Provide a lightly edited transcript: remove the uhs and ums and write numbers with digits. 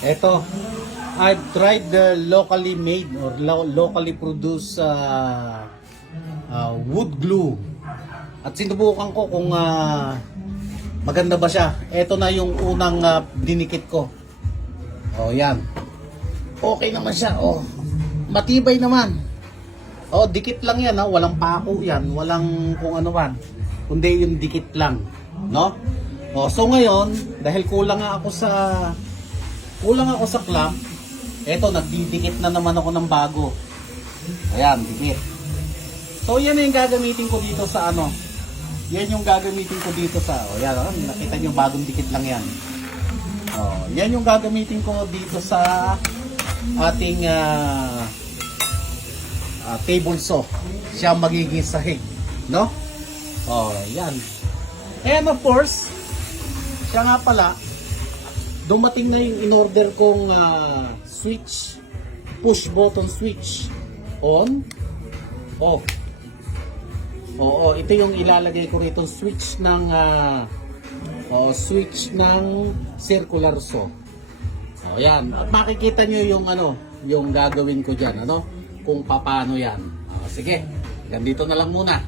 Eto, I've tried the locally made or locally produced wood glue. At sinubukan ko kung maganda ba siya. Ito na yung unang dinikit ko. Oh, yan. Okay naman siya. Oh, matibay naman. Oh, dikit lang yan, ha? Walang pako yan, walang kung ano man. Kundi yung dikit lang, no? Oh, so ngayon, dahil kulang ako sa clamp, eto nagdidikit na naman ako ng bago. Ayan, dikit. So yan na yung gagamitin ko dito sa ano. Yan yung gagamitin ko dito sa, oh yan, oh, nakita niyo bagong dikit lang yan. Oh, yan yung gagamitin ko dito sa ating table saw. Siya magiging sahig, no? Oh, yan. And of course, siya nga pala, dumating na yung in-order kong switch, push button switch, on, off. Oo, ito yung ilalagay ko rito, switch ng circular saw. Oh, yan. At makikita nyo yung ano, yung gagawin ko diyan, ano? Kung paano yan. Sige, ganito na lang muna.